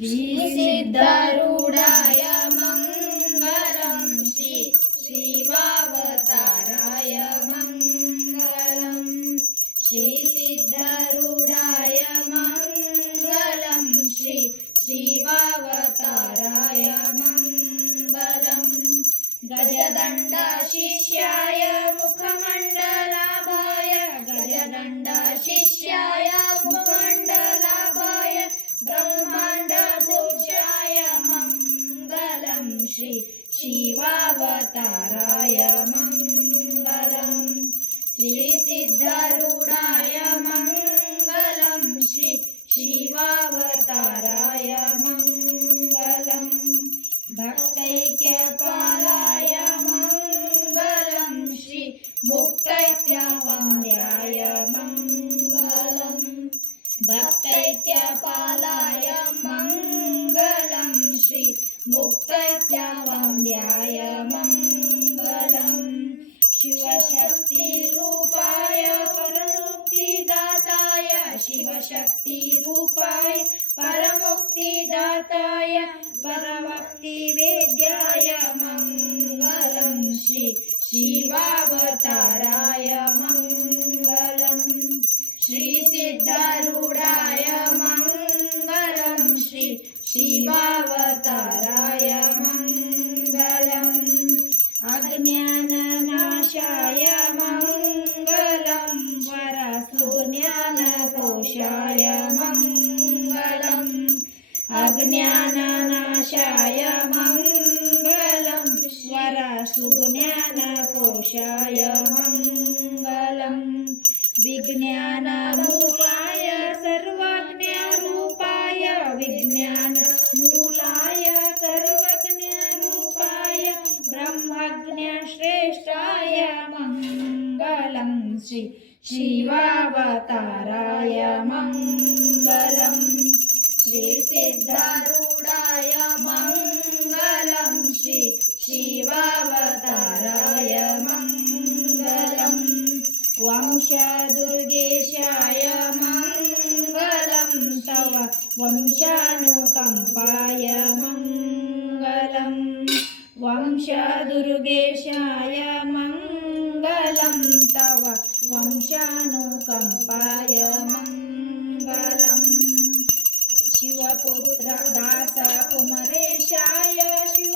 श्रीसिद्धारूढाय मङ्गलं शिवावताराय मङ्गलम् श्रीसिद्धारूढाय मङ्गलं शिवावताराय मङ्गलम् गजदण्डशिष्याय मुखमण्डलाभाय गजदण्डशिष्याय मुखमण्डलाभाय ब्रह्माण्डपूज्याय मङ्गलं शिवावताराय मङ्गलम् श्रीसिद्धारूढाय मङ्गलं शिवावताराय मङ्गलम् भक्तैक्यपालाय मङ्गलं मुक्तैक्यपालाय मङ्गलम् भक्तैक्यपालाय मङ्गलं मुक्तैक्यपालाय मङ्गलम् शिवशक्तिरूपाय परमुक्तिदाताय शिवशक्तिरूपाय परमुक्तिदाताय परभक्तिवेद्याय मङ्गलं शिवावताराय मङ्गलम् श्रीसिद्धारूढाय मङ्गलं शिवावताराय मङ्गलम् अज्ञाननाशाय मङ्गलं वरसुज्ञानकोशाय मङ्गलम् अज्ञाननाशाय मङ्गलं वरसुज्ञानकोशाय मङ्गलम् विज्ञानमूलाय सर्वज्ञरूपाय विज्ञानमूलाय सर्वज्ञरूपाय ब्रह्मज्ञश्रेष्ठाय मङ्गलं शिवावताराय मङ्गलम् श्रीसिद्धारूढाय मङ्गलं शिवावताराय मङ्गलम् वंशदुर्गेशाय मङ्गलं तव वंशानुकम्पाय मङ्गलम् वंशदुर्गेशाय मङ्गलं तव वंशानुकम्पाय मङ्गलम् शिवपुत्र दास कुमरेशाय शिव